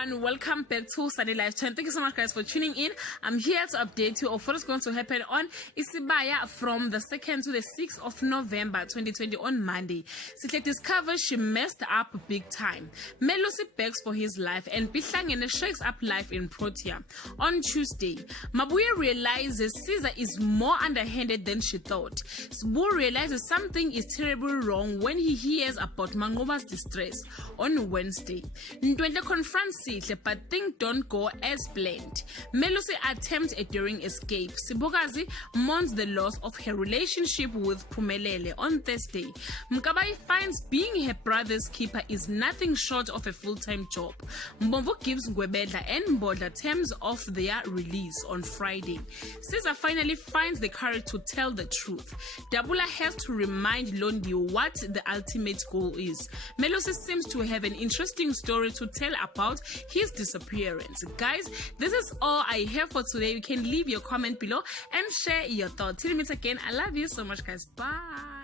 everyone, welcome back to Sunday Live Chat. Thank you so much guys for tuning in. I'm here to update you of what is going to happen on Isibaya from the 2nd to the 6th of November 2020 on Monday. Sihle discovers she messed up big time. Melusi begs for his life and Pihlangene shakes up life in Protea. On Tuesday, Mabuya realizes Caesar is more underhanded than she thought. Sbu realizes something is terribly wrong when he hears about Mangoba's distress. On Wednesday, Ndwendwe confronts Sihle but things don't go as planned. Melusi attempts a daring escape. Sibokazi mourns the loss of her relationship with Phumelele. On Thursday, Mkabayi finds being her brother's keeper is nothing short of a full-time job. Mbomvu gives Ngwebedla and Mbodla terms of their release on Friday. Caesar finally finds the courage to tell the truth. Dabula has to remind Londi what the ultimate goal is. Melusi seems to have an interesting story to tell about his disappearance. Guys, this is all I have for today. You can leave your comment below and share your thoughts. Till we meet again, I love you so much guys. Bye.